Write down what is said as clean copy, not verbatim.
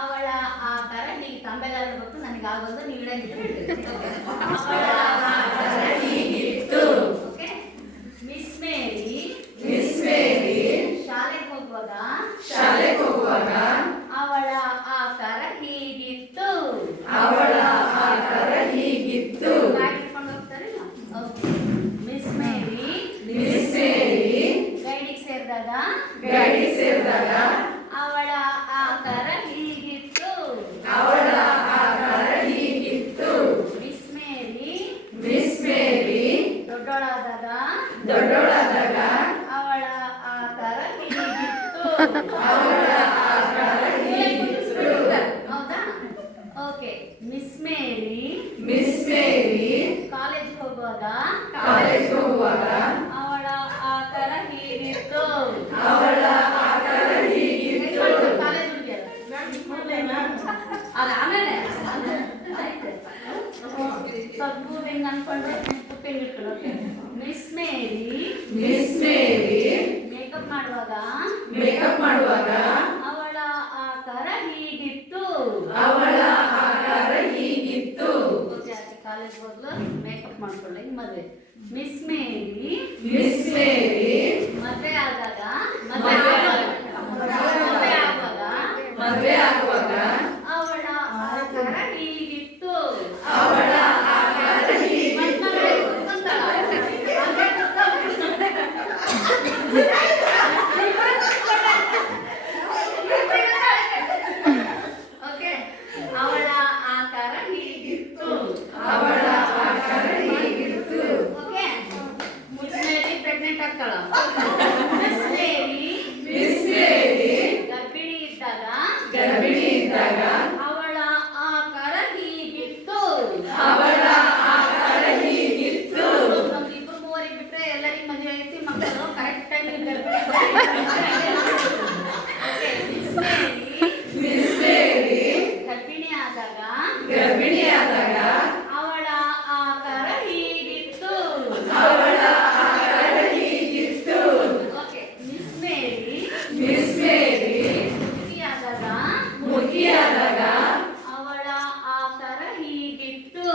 ಅವಳ ಆಕಾರ ಹೀಗೆ ತಂಬೆಗಾಲ ಬಿಟ್ಟು ನನಗೆ ಆಗೋದು ನೀವು ಅವಳ ಆಕಾರ ಹೀಗಿತ್ತು. ಓಕೆ, ಮಿಸ್ ಮೇರಿ ಶಾಲೆಗೆ ಹೋಗುವಾಗ ಅವಳ ಆಕಾರ ಹೀಗಿತ್ತು. ಬ್ಯಾಗ್ ಇಟ್ಕೊಂಡು ಹೋಗ್ತಾರೆ. ಓಕೆ, ಮಿಸ್ ಮೇರಿ ಗೈಡಿಗೆ ಸೇರಿದಾಗ ಅವಳ ಆಕಾರ ಹೀಗಿತ್ತು. ಮಿಸ್ ಮೇರಿ ದೊಡ್ಡೋಳಾದಾಗ ಅವಳ ಆಕಾರ ಹೀಗಿತ್ತು. ಹೌದಾ? ಓಕೆ, ಮಿಸ್ ಮೇರಿ ಕಾಲೇಜ್ ಹೋಗುವಾಗ ಅವಳ ಆಕಾರ ಹೀಗಿತ್ತು. ಕಾಲೇಜ್ ಹುಡುಗಿಯಲ್ಲ ಅದು ಆಮೇಲೆ ಆಯ್ತು. ಸ್ವಲ್ಪ ಹಿಂಗೆ ಅನ್ಕೊಂಡ್ರೆ ಪುಟ್ಟಿಂಗ್ ಇಟ್ಕೊಳ್ಳೋಕೆ. ಮಿಸ್ ಮೇರಿ ಮೇಕಪ್ ಮಾಡುವಾಗ ಅವಳ ಆಕಾರ ಹೀಗಿತ್ತು. ಓಕೆ, ಆಕೆ ಕಾಲೇಜ್ ಹೋದ್ಲು, ಮೇಕಪ್ ಮಾಡ್ಕೊಳ್ಳಿ. ಮದುವೆ ಮಿಸ್ ಮೇರಿ ಮದುವೆ ಆಗುವಾಗ ಅವಳ ಆಕಾರ ಹೀಗಿತ್ತು. ಓಕೆ, ಅವಳ ಆಕಾರ ಹೀಗಿತ್ತು. ಓಕೆ, ಮಿಸ್ ಮೇರಿ ಪ್ರೆಗ್ನೆಂಟ್ ಆಗ್ತಾಳ. ಮಿಸ್ ಮೇರಿ ಗರ್ಭಿಣಿ ಇದ್ದಾಗ ಅವಳ ಆಕಾರ ಹೀಗಿತ್ತು. ನಮ್ದು ಇಬ್ರು ಮೂವರಿಗೆ ಬಿಟ್ರೆ ಎಲ್ಲರಿಗೂ ಮದುವೆ ಐತಿ, ಮಕ್ಕಳು ಕರೆಕ್ಟ್ ಟೈಮ್ ಗರ್ಭಿಣಿ ಆದಾಗ ಅವಳ ಆಕಾರ ಹೀಗಿತ್ತು. ಓಕೆ, ಮಿಸ್ ಮೇರಿ ಮುಖಿಯಾದಾಗ ಅವಳ ಆಕಾರ ಹೀಗಿತ್ತು.